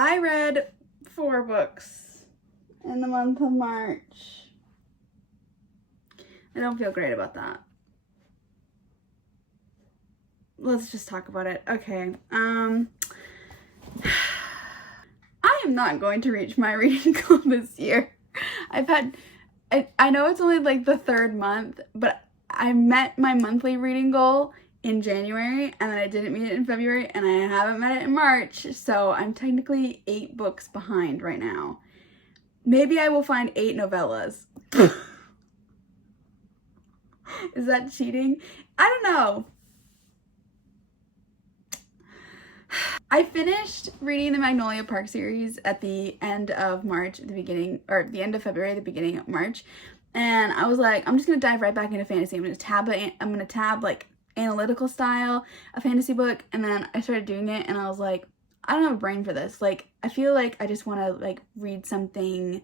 I read 4 books in the month of March. I don't feel great about that. Let's just talk about it. Okay. I am not going to reach my reading goal this year. I know it's only like the 3rd month, but I met my monthly reading goal in January, and then I didn't meet it in February, and I haven't met it in March, so I'm technically 8 books behind right now. Maybe I will find 8 novellas. Is that cheating? I don't know. I finished reading the Magnolia Park series at the end of March, the end of February, the beginning of March, and I was like, I'm just gonna dive right back into fantasy. I'm gonna tab like analytical style, a fantasy book, and then I started doing it, and I was like, I don't have a brain for this. Like, I feel like I just want to like read something.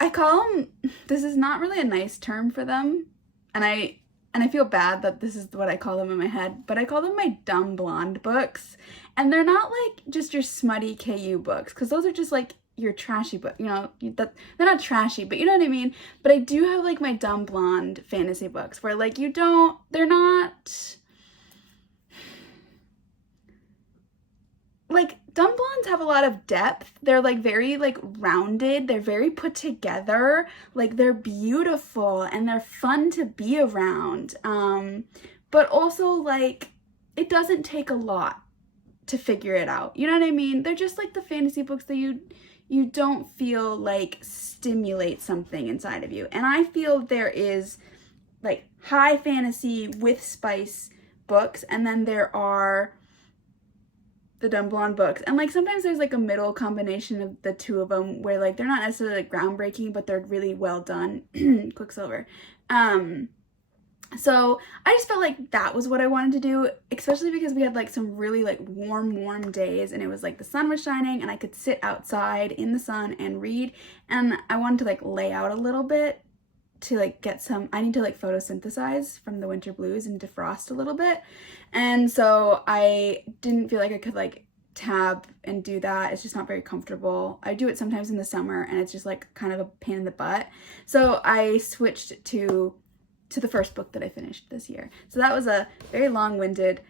I call them, this is not really a nice term for them, and I feel bad that this is what I call them in my head, but I call them my dumb blonde books. And they're not like just your smutty KU books, because those are just like your trashy book, you know, they're not trashy, but you know what I mean? But I do have like my dumb blonde fantasy books where like they're not, like, dumb blondes have a lot of depth. They're like very like rounded, they're very put together, like they're beautiful and they're fun to be around. But also like it doesn't take a lot to figure it out. You know what I mean? They're just like the fantasy books that you don't feel like stimulate something inside of you. And I feel there is like high fantasy with spice books, and then there are the dumb blonde books, and like sometimes there's like a middle combination of the two of them where like they're not necessarily like groundbreaking, but they're really well done. Quicksilver. So I just felt like that was what I wanted to do, especially because we had like some really like warm days, and it was like the sun was shining and I could sit outside in the sun and read, and I wanted to like lay out a little bit to like get some, I need to like photosynthesize from the winter blues and defrost a little bit. And so I didn't feel like I could like tab and do that. It's just not very comfortable. I do it sometimes in the summer and it's just like kind of a pain in the butt. So I switched to the first book that I finished this year. So that was a very long-winded,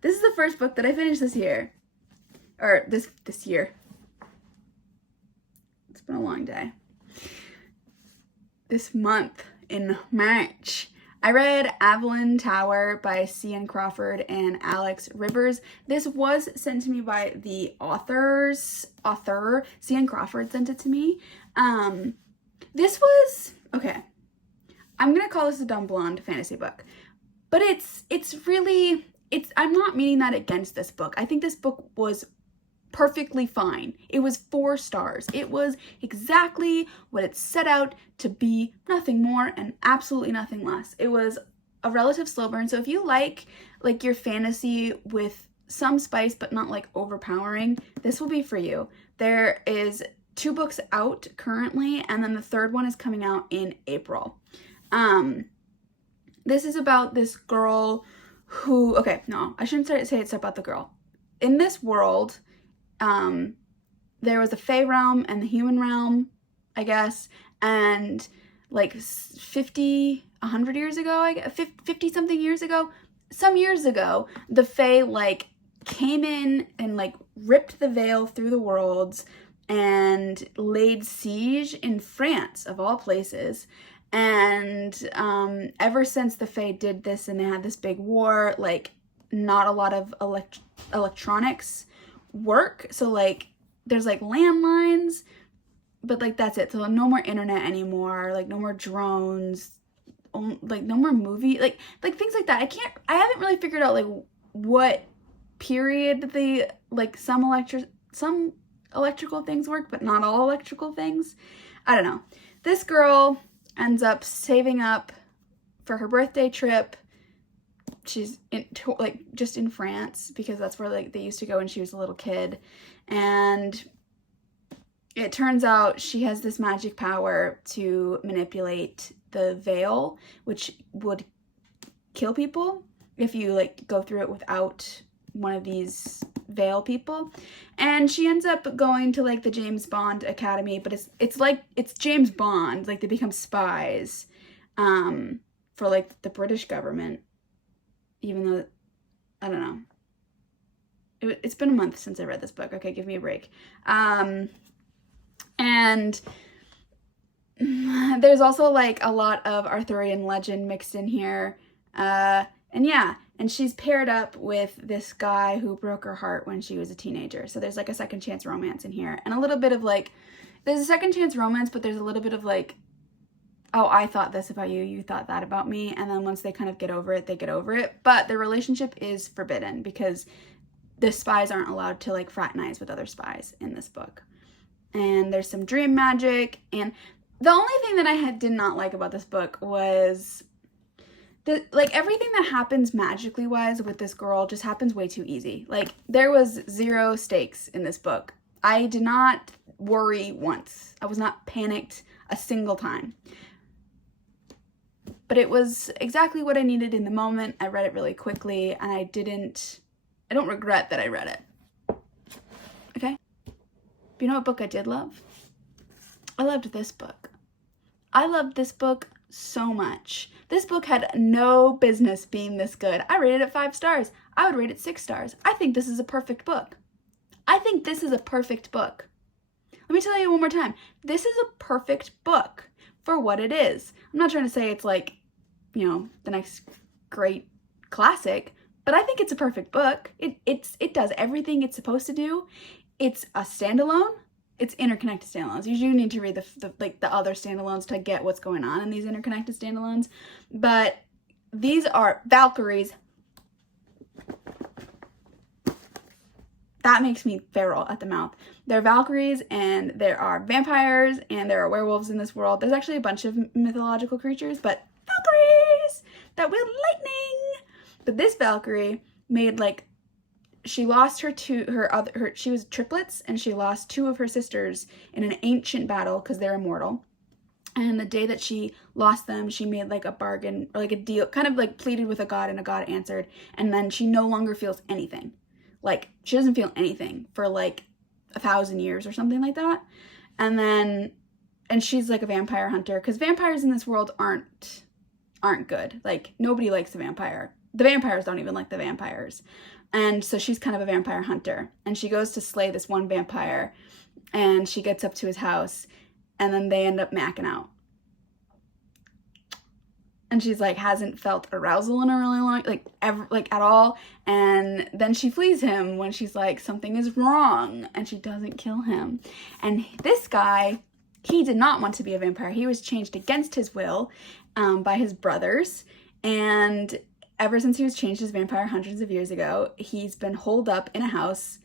this is the first book that I finished this year. Or this year. It's been a long day. This month in March, I read Avlyn Tower by C.N. Crawford and Alex Rivers. This was sent to me by the author. C.N. Crawford sent it to me. This was, okay, I'm gonna call this a dumb blonde fantasy book, but it's really, I'm not meaning that against this book. I think this book was perfectly fine. It was 4 stars. It was exactly what it set out to be, nothing more and absolutely nothing less. It was a relative slow burn. So if you like your fantasy with some spice but not like overpowering, this will be for you. There is 2 books out currently, and then the 3rd one is coming out in April. This is about this girl who, okay, no, I shouldn't say it's about the girl. In this world, there was a Fae realm and the human realm, I guess, and like 100 years ago, 50 something years ago, some years ago, the Fae like came in and like ripped the veil through the worlds and laid siege in France, of all places. And ever since the Fae did this and they had this big war, like not a lot of electronics work. So like there's like landlines, but like that's it. So no more internet anymore, like no more drones, like no more movie, like things like that. I haven't really figured out like what period they, like some electrical things work, but not all electrical things. I don't know. This girl ends up saving up for her birthday trip. She's just in France because that's where like they used to go when she was a little kid. And it turns out she has this magic power to manipulate the veil, which would kill people if you like go through it without one of these Veil people. And she ends up going to like the James Bond Academy, but it's James Bond, like they become spies for like the British government, even though, I don't know. It's been a month since I read this book. Okay, give me a break. And there's also like a lot of Arthurian legend mixed in here. And yeah, and she's paired up with this guy who broke her heart when she was a teenager. So there's like a second chance romance in here. And a little bit of like, there's a second chance romance, but there's a little bit of like, oh, I thought this about you, you thought that about me. And then once they kind of get over it, they get over it. But their relationship is forbidden because the spies aren't allowed to like fraternize with other spies in this book. And there's some dream magic. And the only thing that I did not like about this book was like everything that happens magically wise with this girl just happens way too easy. Like there was 0 stakes in this book. I did not worry once. I was not panicked a single time. But it was exactly what I needed in the moment. I read it really quickly and I don't regret that I read it. Okay? But you know what book I did love? I loved this book. I loved this book so much. This book had no business being this good. I rated it 5 stars. I would rate it 6 stars. I think this is a perfect book. I think this is a perfect book. Let me tell you one more time. This is a perfect book for what it is. I'm not trying to say it's like, you know, the next great classic, but I think it's a perfect book. It does everything it's supposed to do. It's a standalone. It's interconnected standalones. You do need to read the other standalones to get what's going on in these interconnected standalones. But these are Valkyries. That makes me feral at the mouth. They're Valkyries and there are vampires and there are werewolves in this world. There's actually a bunch of mythological creatures, but Valkyries that wield lightning. But this Valkyrie made like, she lost she was triplets and she lost 2 of her sisters in an ancient battle because they're immortal. And the day that she lost them, she made like a bargain or like a deal, kind of like pleaded with a god and a god answered. And then she no longer feels anything. Like she doesn't feel anything for like 1,000 years or something like that. And she's like a vampire hunter because vampires in this world aren't good. Like nobody likes a vampire. The vampires don't even like the vampires. And so she's kind of a vampire hunter. And she goes to slay this one vampire. And she gets up to his house. And then they end up macking out. And she's like, hasn't felt arousal in a really long, at all. And then she flees him when she's like, something is wrong. And she doesn't kill him. And this guy, he did not want to be a vampire. He was changed against his will by his brothers. And ever since he was changed as vampire hundreds of years ago, he's been holed up in a house.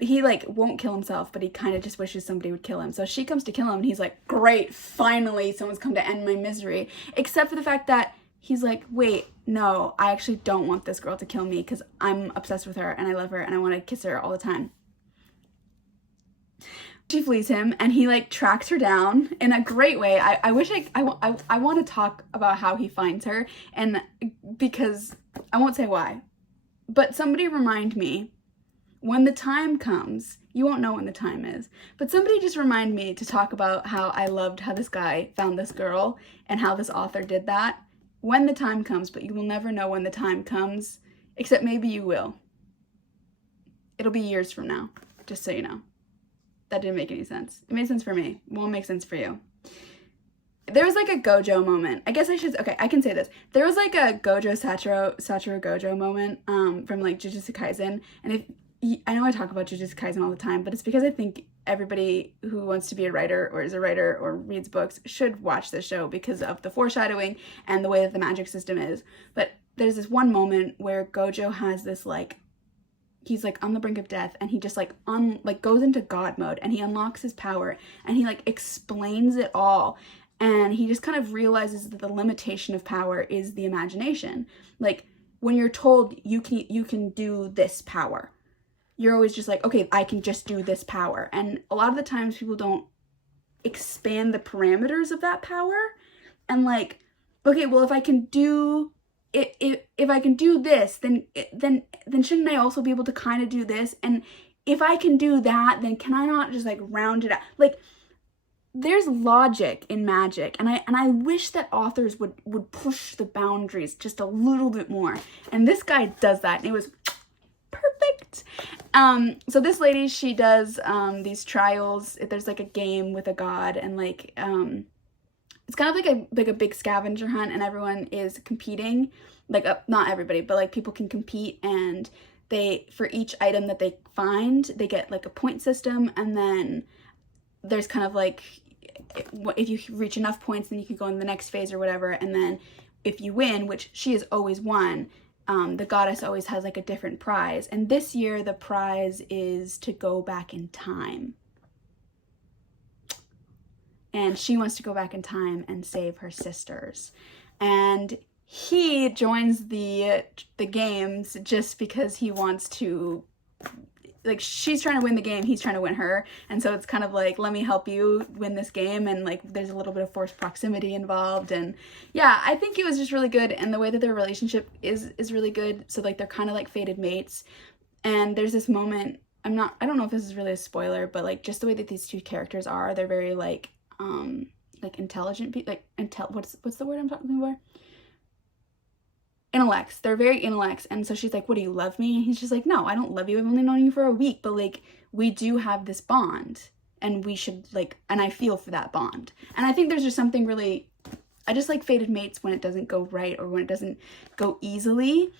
He like won't kill himself, but he kind of just wishes somebody would kill him. So she comes to kill him and he's like, great, finally someone's come to end my misery. Except for the fact that he's like, wait, no, I actually don't want this girl to kill me because I'm obsessed with her and I love her and I want to kiss her all the time. She flees him and he like tracks her down in a great way. I want to talk about how he finds her, and because I won't say why, but somebody remind me when the time comes. You won't know when the time is, but somebody just remind me to talk about how I loved how this guy found this girl and how this author did that when the time comes, but you will never know when the time comes, except maybe you will. It'll be years from now, just so you know. That didn't make any sense. It made sense for me. It won't make sense for you. There was like a Gojo moment. I guess I can say this. There was like a Satoru Gojo moment from like Jujutsu Kaisen. And I know I talk about Jujutsu Kaisen all the time, but it's because I think everybody who wants to be a writer or is a writer or reads books should watch this show because of the foreshadowing and the way that the magic system is. But there's this one moment where Gojo has this like, he's like on the brink of death and he just like goes into God mode and he unlocks his power and he like explains it all, and he just kind of realizes that the limitation of power is the imagination. Like when you're told you can do this power, you're always just like, okay, I can just do this power. And a lot of the times people don't expand the parameters of that power and like, okay, well, if I can do if I can do this, then shouldn't I also be able to kind of do this? And if I can do that, then can I not just like round it out? Like, there's logic in magic, and I wish that authors would push the boundaries just a little bit more. And this guy does that, and it was perfect. So this lady, she does these trials. There's like a game with a god, and like it's kind of like a big scavenger hunt, and everyone is competing. Like not everybody, but like people can compete, and they, for each item that they find, they get like a point system, and then there's kind of like, if you reach enough points, then you can go in the next phase or whatever. And then if you win, which she has always won, the goddess always has like a different prize. And this year the prize is to go back in time. And she wants to go back in time and save her sisters. And he joins the games just because he wants to, like, she's trying to win the game, he's trying to win her, and so it's kind of like, let me help you win this game, and like there's a little bit of forced proximity involved. And yeah, I think it was just really good, and the way that their relationship is really good. So like they're kind of like fated mates, and there's this moment, I don't know if this is really a spoiler, but like just the way that these two characters are, they're very like intelligent, like what's the word I'm talking about? Intellects. They're very intellects. And so she's like, what, do you love me? And he's just like, no, I don't love you. I've only known you for a week, but like we do have this bond, and we should like, and I feel for that bond. And I think there's just something really, I just like fated mates when it doesn't go right or when it doesn't go easily.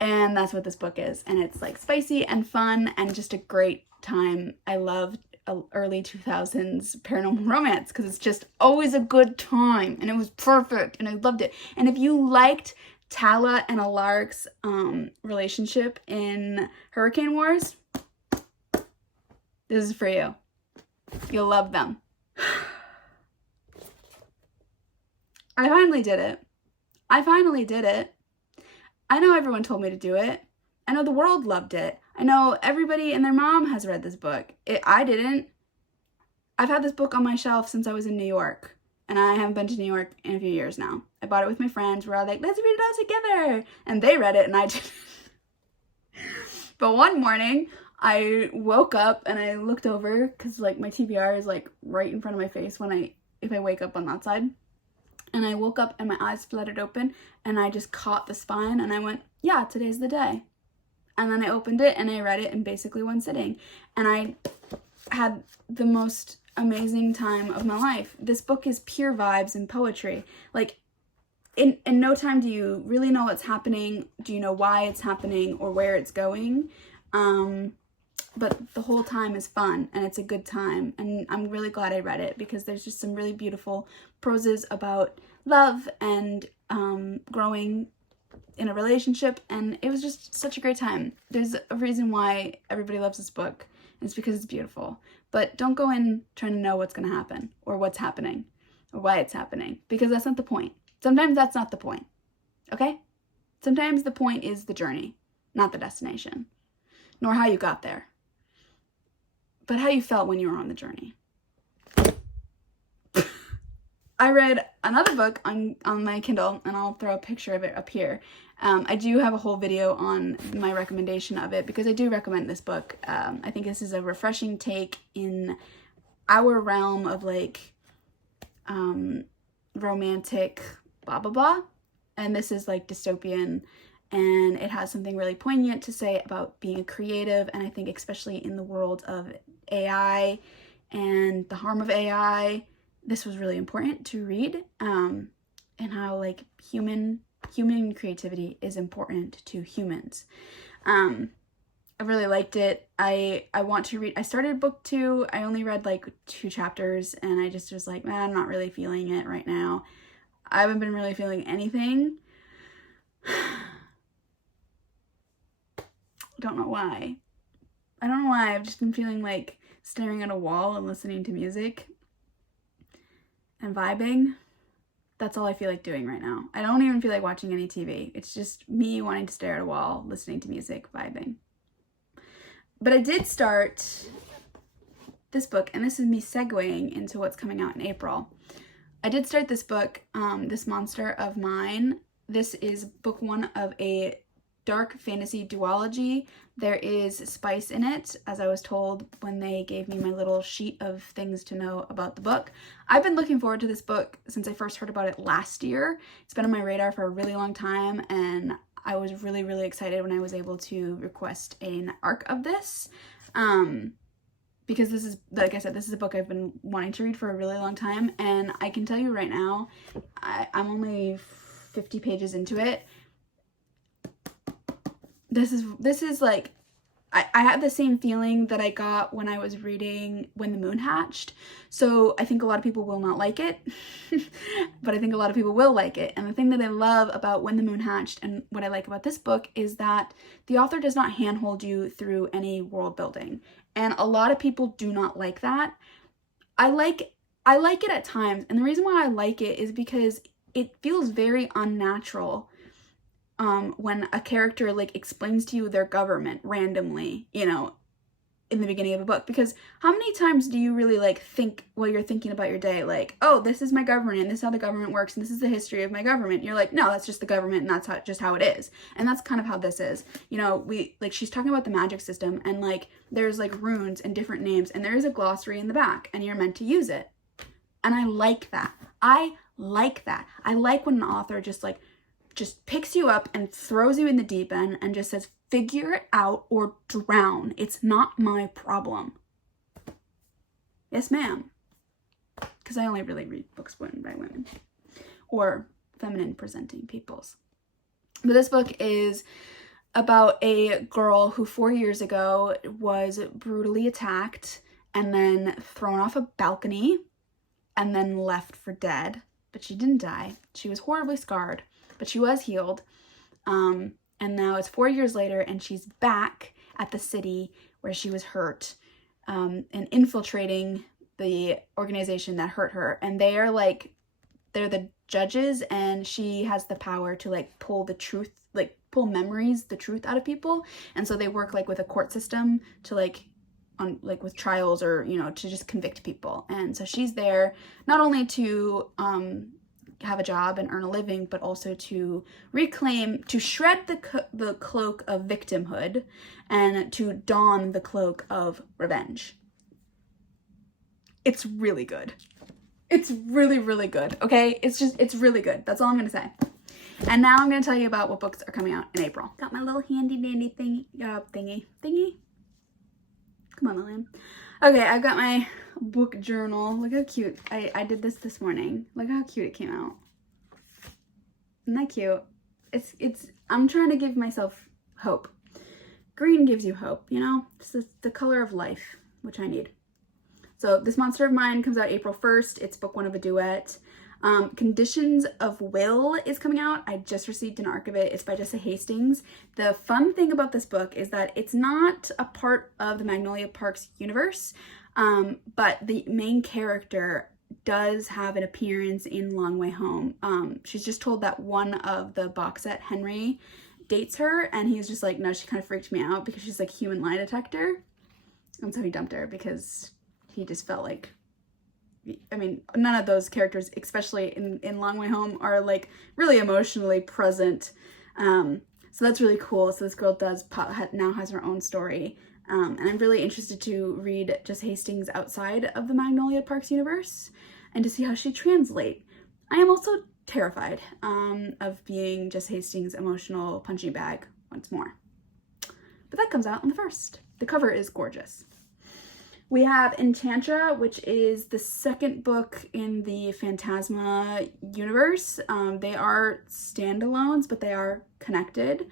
And that's what this book is. And it's like spicy and fun and just a great time. I love early 2000s paranormal romance because it's just always a good time, and it was perfect, and I loved it. And if you liked Tala and Alaric's relationship in Hurricane Wars, this is for you. You'll love them. I finally did it. I know everyone told me to do it. I know the world loved it. I know everybody and their mom has read this book. I didn't. I've had this book on my shelf since I was in New York, and I haven't been to New York in a few years now. I bought it with my friends. We're all like, let's read it all together. And they read it, and I didn't. But one morning, I woke up and I looked over, because like my TBR is like right in front of my face if I wake up on that side. And I woke up and my eyes fluttered open, and I just caught the spine, and I went, yeah, today's the day. And then I opened it and I read it in basically one sitting. And I had the most amazing time of my life. This book is pure vibes and poetry. Like, in no time do you really know what's happening, do you know why it's happening or where it's going. But the whole time is fun, and it's a good time. And I'm really glad I read it, because there's just some really beautiful proses about love and growing in a relationship, and it was just such a great time. There's a reason why everybody loves this book, and it's because it's beautiful. But don't go in trying to know what's going to happen, or what's happening, or why it's happening, because that's not the point. Sometimes that's not the point, okay? Sometimes the point is the journey, not the destination, nor how you got there, but how you felt when you were on the journey. I read another book on my Kindle, and I'll throw a picture of it up here. I do have a whole video on my recommendation of it, because I do recommend this book. I think this is a refreshing take in our realm of like romantic blah blah blah, and this is like dystopian, and it has something really poignant to say about being a creative, and I think especially in the world of AI and the harm of AI, this was really important to read, and how like human creativity is important to humans. I really liked it. I want to read. I started book 2. I only read like 2 chapters, and I just was like, man, I'm not really feeling it right now. I haven't been really feeling anything. Don't know why. I don't know why. I've just been feeling like staring at a wall and listening to music and vibing. That's all I feel like doing right now. I don't even feel like watching any TV. It's just me wanting to stare at a wall, listening to music, vibing. But I did start this book, and this is me segueing into what's coming out in April. I did start this book, This Monster of Mine, This is book one of a dark fantasy duology. There is spice in it, as I was told when they gave me my little sheet of things to know about the book. I've been looking forward to this book since I first heard about it last year. It's been on my radar for a really long time, and I was really, really excited when I was able to request an ARC of this. Because this is, like I said, this is a book I've been wanting to read for a really long time, and I can tell you right now, I'm only 50 pages into it. This is like, I had the same feeling that I got when I was reading When the Moon Hatched. So I think a lot of people will not like it, but I think a lot of people will like it. And the thing that I love about When the Moon Hatched and what I like about this book is that the author does not handhold you through any world building. And a lot of people do not like that. I like it at times. And the reason why I like it is because it feels very unnatural when a character like explains to you their government randomly, you know, in the beginning of a book. Because how many times do you really like think while you're thinking about your day, like, oh, this is my government and this is how the government works and this is the history of my government. And you're like, no, that's just the government and that's just how it is. And that's kind of how this is. You know, she's talking about the magic system, and like there's like runes and different names, and there is a glossary in the back and you're meant to use it. And I like that. I like when an author just picks you up and throws you in the deep end and just says, figure it out or drown. It's not my problem. Yes, ma'am. Because I only really read books written by women or feminine presenting peoples. But this book is about a girl who 4 years ago was brutally attacked and then thrown off a balcony and then left for dead. But she didn't die. She was horribly scarred, but she was healed. And now it's 4 years later, and she's back at the city where she was hurt, and infiltrating the organization that hurt her. And they're the judges, and she has the power to like pull the truth, like pull memories, the truth out of people. And so they work like with a court system to with trials, or, you know, to just convict people. And so she's there not only to have a job and earn a living, but also to shred the cloak of victimhood and to don the cloak of revenge. It's really good. It's really, really good, okay? It's really good. That's all I'm gonna say. And now I'm gonna tell you about what books are coming out in April. Got my little handy dandy thingy. Come on, Lillian. Okay, I've got my book journal. Look how cute. I did this morning. Look how cute it came out. Isn't that cute? I'm trying to give myself hope. Green gives you hope, you know? This is the color of life, which I need. So This Monster of Mine comes out April 1st. It's book one of a duet. Conditions of Will is coming out. I just received an ARC of it. It's by Jessa Hastings. The fun thing about this book is that it's not a part of the Magnolia Parks universe, but the main character does have an appearance in Long Way Home. She's just told that one of the box set, Henry, dates her, and he's just like, no, she kind of freaked me out because she's like human lie detector. And so he dumped her because he just felt like, I mean, none of those characters, especially in Long Way Home, are like really emotionally present. So that's really cool. So this girl now has her own story. And I'm really interested to read Jess Hastings outside of the Magnolia Parks universe and to see how she translates. I am also terrified of being Jess Hastings' emotional punching bag once more. But that comes out on the 1st. The cover is gorgeous. We have Enchantra, which is the second book in the Phantasma universe. They are standalones, but they are connected.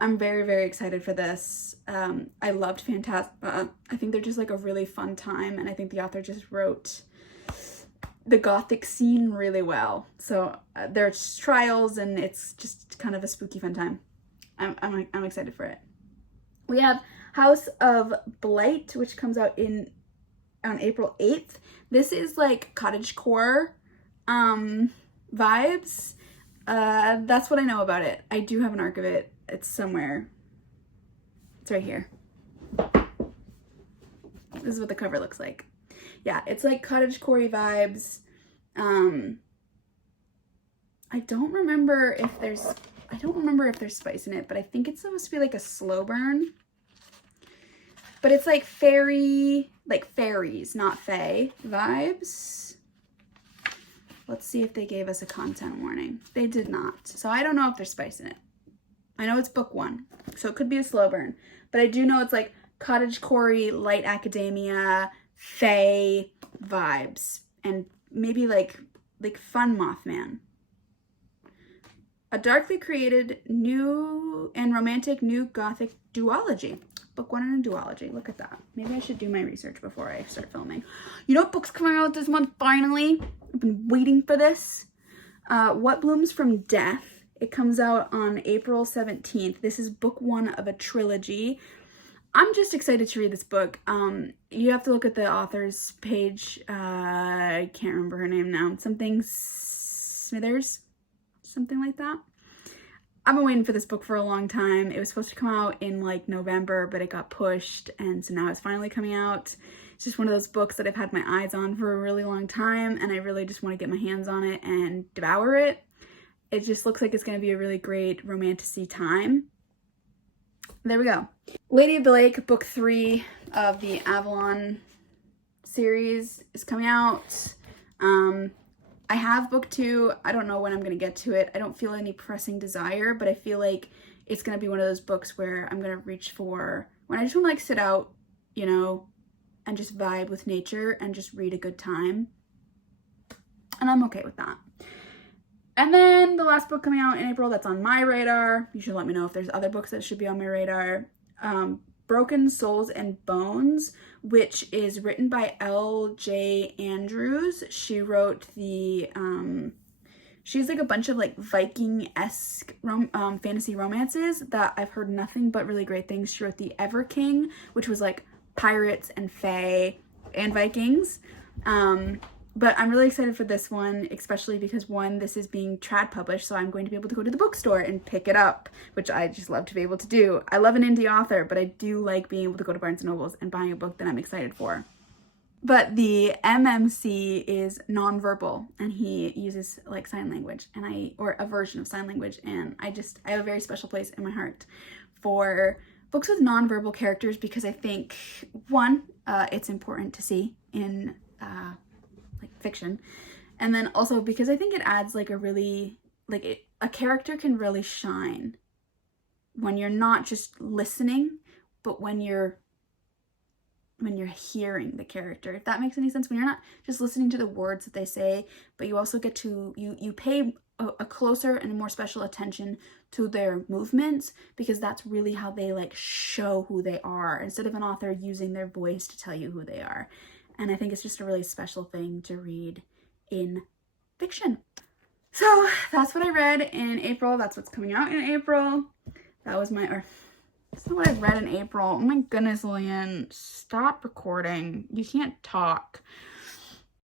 I'm very, very excited for this. I loved Phantasma. I think they're just like a really fun time, and I think the author just wrote the gothic scene really well. So there's trials, and it's just kind of a spooky fun time. I'm excited for it. We have House of Blight, which comes out on April 8th. This is like cottagecore vibes. That's what I know about it. I do have an ARC of it. It's somewhere. It's right here. This is what the cover looks like. Yeah, it's like cottagecore vibes. I don't remember if there's spice in it, but I think it's supposed to be like a slow burn. But it's like fairies, not fae vibes. Let's see if they gave us a content warning. They did not. So I don't know if there's spice in it. I know it's book 1, so it could be a slow burn. But I do know it's like cottagecore, light academia, fae vibes. And maybe like fun Mothman. A darkly created new and romantic new gothic duology. Book 1 in a duology. Look at that. Maybe I should do my research before I start filming. You know what book's coming out this month, finally? I've been waiting for this. What Blooms from Death. It comes out on April 17th. This is book 1 of a trilogy. I'm just excited to read this book. You have to look at the author's page. I can't remember her name now. Something Smithers? Something like that. I've been waiting for this book for a long time. It was supposed to come out in like November, but it got pushed, and so now it's finally coming out. It's just one of those books that I've had my eyes on for a really long time, and I really just want to get my hands on it and devour it. It just looks like it's going to be a really great romantic-y time. There we go. Lady of the Lake, book 3 of the Avlyn series is coming out. I have book 2. I don't know when I'm going to get to it. I don't feel any pressing desire, but I feel like it's going to be one of those books where I'm going to reach for when I just want to like sit out, you know, and just vibe with nature and just read a good time. And I'm okay with that. And then the last book coming out in April that's on my radar. You should let me know if there's other books that should be on my radar. Broken Souls and Bones, which is written by L.J. Andrews. She wrote the, she's like a bunch of like Viking-esque fantasy romances that I've heard nothing but really great things. She wrote the Ever King, which was like pirates and fae and Vikings. But I'm really excited for this one, especially because one, this is being trad published, so I'm going to be able to go to the bookstore and pick it up, which I just love to be able to do. I love an indie author, but I do like being able to go to Barnes & Nobles and buying a book that I'm excited for. But the MMC is nonverbal, and he uses like sign language, or a version of sign language, and I have a very special place in my heart for books with nonverbal characters, because I think, one, it's important to see in like fiction, and then also because I think it adds like a really a character can really shine when you're not just listening, but when you're hearing the character, if that makes any sense. When you're not just listening to the words that they say, but you also get to you pay a closer and a more special attention to their movements, because that's really how they like show who they are, instead of an author using their voice to tell you who they are. And I think it's just a really special thing to read in fiction. So that's what I read in April. That's what's coming out in April. That was that's not what I read in April. Oh my goodness, Lillian, stop recording. You can't talk.